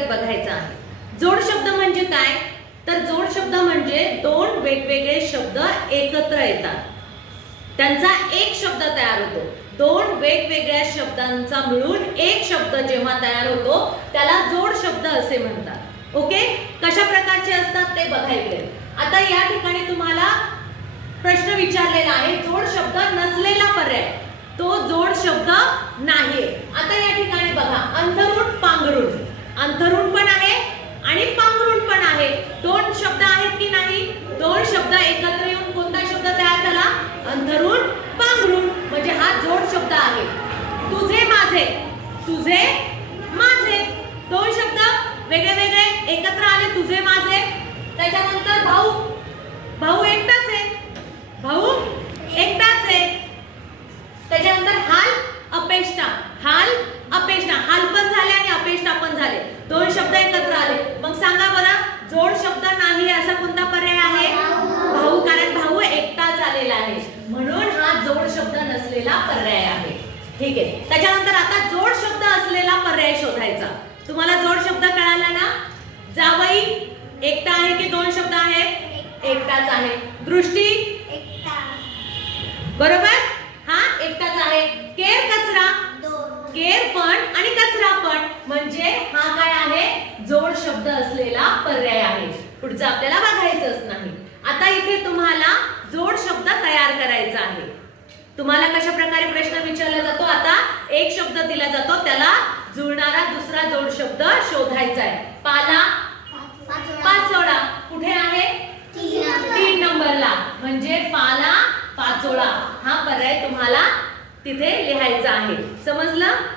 परत बघायचा आहे। जोड शब्द म्हणजे काय? तर जोड शब्द म्हणजे दोन वेगवेगळे शब्द एकत्र येतात, त्यांचा एक शब्द तयार होतो। दोन वेगवेगळ्या शब्दांचा मिळून एक शब्द जेव्हा तयार होतो त्याला जोड शब्द असे म्हणतात। ओके, कशा प्रकारचे असतात ते बघायचे। आता या ठिकाणी तुम्हाला प्रश्न विचारलेला आहे, जोड शब्द नसलेला पर्याय, तो जोड शब्द नाही। आता या ठिकाणी बघा, अंथरूण पांघरूण, अंथरूण पण आहे आणि पांघरूण पण आहे, दोन शब्द आहेत की नाही? दोन शब्द एकत्र येऊन कोणता शब्द तयार झाला? अंथरूण पांघरूण, म्हणजे हा जोड शब्द आहे। तुझे माझे, तुझे माझे, दोन शब्द वेगळे वेगळे एकत्र आले, तुझे माझे। त्याच्यानंतर भाऊ, भाऊ एकटाच आहे, भाऊ एकटाच आहे। त्याच्यानंतर हाल अपेष्टा, हाल अपेष्टा, हाल पण झाले आणि अपेष्टा पण झाले, दोन शब्द एकत्र आले। मग सांगा बरं, जोड शब्द नाही असा कोणता पर्याय आहे? भाऊ, कारण भाऊ एकटाच आलेला आहे, म्हणून हा जोड शब्द नसलेला पर्याय आहे। ठीक आहे, त्याच्यानंतर आता जोड शब्द असलेला पर्याय शोधायचा। तुम्हाला जोड शब्द कळाला ना? जावई एकटा आहे की दोन शब्द आहेत? एकटाच आहे। दृष्टी बरोबर, हा एकटाच आहे। केर कचरा, केर पण आणि कचरा पण, म्हणजे हा काय आहे? जोड शब्द असलेला पर्याय आहे। पुढचं आपल्याला बघायचंच नाही। आता इथे तुम्हाला जोड शब्द तयार करायचा आहे। तुम्हाला कशा प्रकारे प्रश्न विचारला जातो? आता एक शब्द दिला जातो, त्याला जुळणारा दुसरा जोड शब्द शोधायचा आहे। पाला पाचोळा कुठे आहे? 3 नंबरला, म्हणजे पाला पाचोळा हा पर्याय तुम्हाला तिथे लिहायचा आहे। समजलं?